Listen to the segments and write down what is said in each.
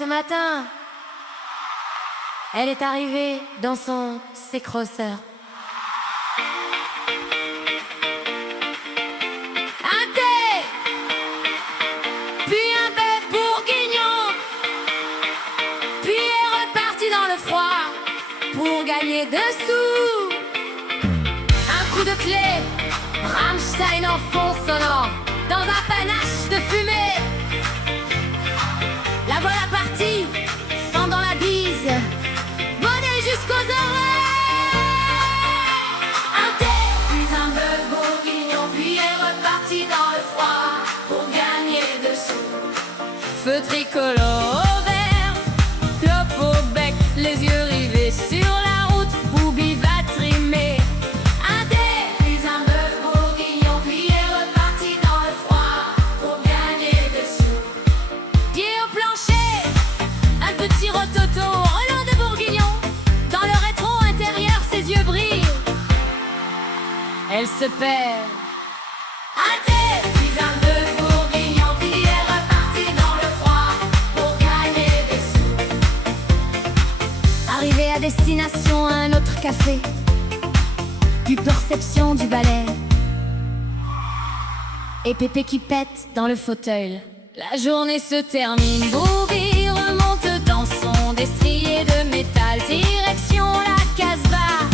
Ce matin, elle est arrivée dans son C-Crosser. Un thé, puis un bœuf bourguignon, puis est repartie dans le froid pour gagner des sous. Un coup de clé, Rammstein en fond sonore, dans un panache de fumée. La voilà partie, fin dans la bise, bonnet jusqu'aux oreilles. Un thé, puis un bœuf bourguignon, puis est reparti dans le froid pour gagner des sous. Feu tricolore au vert, clope au bec, les yeux rivés sur la route, Booby va trimer. Un thé, puis un bœuf bourguignon, puis est reparti dans le froid pour gagner des sous. Pied au plancher, un petit rototo, Roland de Bourguignon. Dans le rétro intérieur, ses yeux brillent. Elle se perd. Un thé, puis un bœuf bourguignon, puis est reparti dans le froid pour gagner des sous. Arrivé à destination, un autre café, puis perception du balai. Et Pépé qui pète dans le fauteuil. La journée se termine, Booby remonte dans son destrier de métal, direction la Casbah.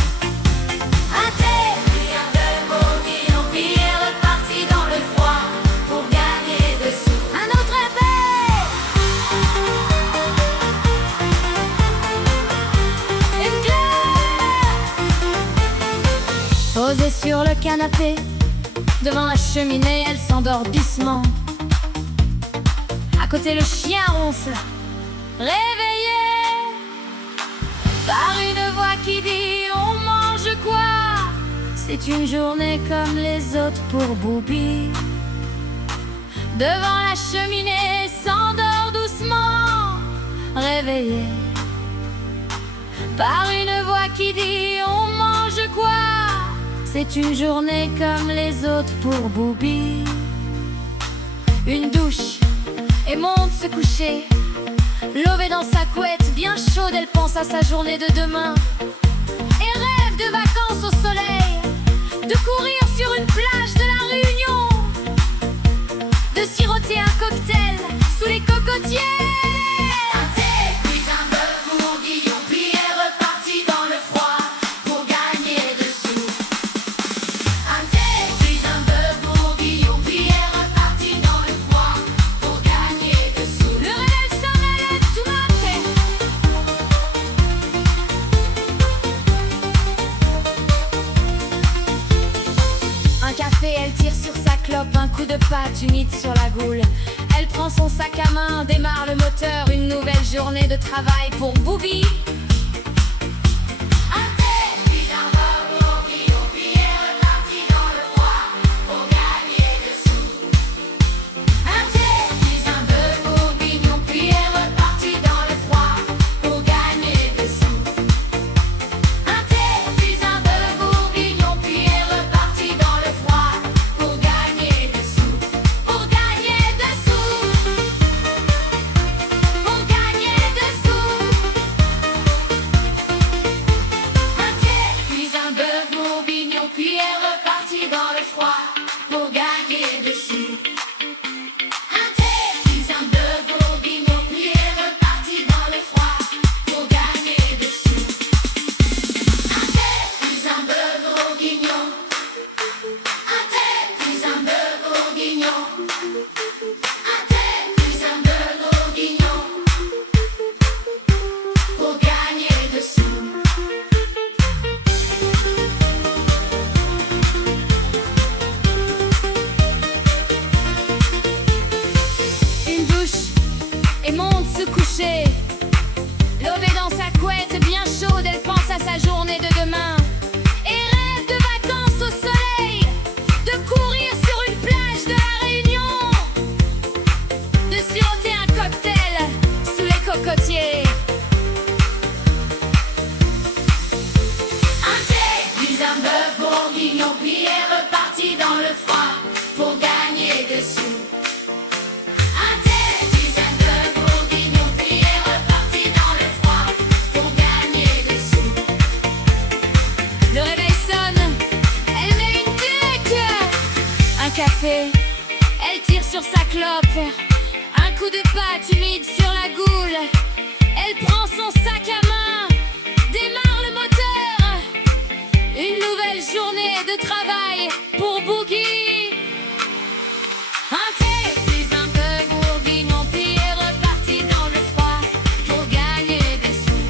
Un thé, puis un bœuf bourguignon, puis est reparti dans le froid pour gagner des sous. Un autre bœuf, une clope. Posée sur le canapé, devant la cheminée, elle s'endort doucement. À côté le chien ronfle, réveillé par une voix qui dit on mange quoi? C'est une journée comme les autres pour Booby. Devant la cheminée s'endort doucement, réveillé par une voix qui dit on mange quoi? C'est une journée comme les autres pour Booby. Une douche et monte se coucher, levée dans sa couette, bien chaude, elle pense à sa journée de demain et rêve de vacances au soleil, de courir sur une plage de la Réunion, de siroter un cocktail sous les cocotiers. Un thé, puis un bœuf bourguignon, puis est reparti dans le froid pour gagner des sous. Un thé, puis un bœuf bourguignon, puis est reparti dans le froid pour gagner des sous. Le réveil sonne tout matin. Un café, elle tire sur sa clope, un coup de pâte humide sur la goule. Elle prend son sac à main, démarre le moteur, une nouvelle journée de travail pour Booby. Un thé, puis un bœuf bourguignon, puis est reparti dans le froid pour gagner des sous. Un thé, puis un bœuf bourguignon, puis est reparti dans le froid pour gagner des sous. Un thé, puis un bœuf bourguignon, puis est reparti dans le froid pour gagner des sous. Pour gagner des sous. Pour gagner des sous. Un thé, puis un bœuf bourguignon, puis est reparti dans le froid pour gagner des sous. Un thé, puis un bœuf bourguignon, puis est reparti dans le froid pour gagner des sous. Un thé, puis un bœuf bourguignon. Un thé, puis un bœuf bourguignon. Un thé, puis un bœuf bourguignon pour gagner des sous. Une douche et monte se coucher, levée dans sa couette, bien chaude, elle pense à sa journée de demain et rêve de vacances au soleil, de courir sur une plage de la Réunion, de siroter un cocktail sous les cocotiers. Un thé, puis un bœuf bourguignon, puis est reparti dans le froid pour gagner des sous. Un thé, puis un bœuf bourguignon, puis est hop, un coup de patte humide sur la goule. Elle prend son sac à main, démarre le moteur. Une nouvelle journée de travail pour Boogie. Un thé, puis un peu bourguignon, puis est reparti dans le froid pour gagner des sous.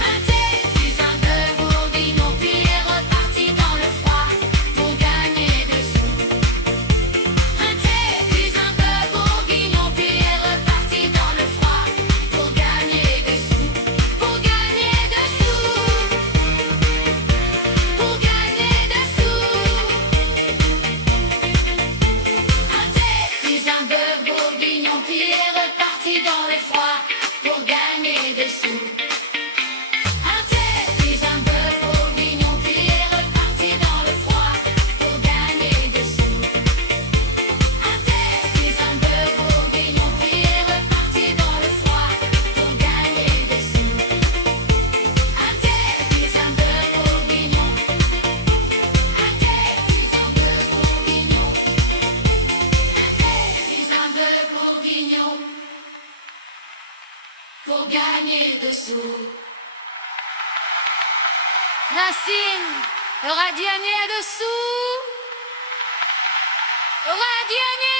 Un thé, puis un peu bourguignon, puis est reparti dans le froid pour gagner des sous. Un thé, puis un peu bourguignon, puis est reparti dans le froid pour gagner des sous. Pour gagner des sous. Pour gagner des sous. Un thé, puis un bœuf bourguignon, puis est reparti dans le froid pour gagner des sous. Un thé, puis un bœuf bourguignon, puis est reparti dans le froid pour gagner des sous. Un thé, puis un bœuf bourguignon, puis est reparti dans le froid pour gagner des sous. Un thé, puis un bœuf bourguignon. Un thé, puis un bœuf bourguignon. Un thé, puis un bœuf bourguignon. Pour gagner des sous. Racine, aura gagné des sous. Aura gagné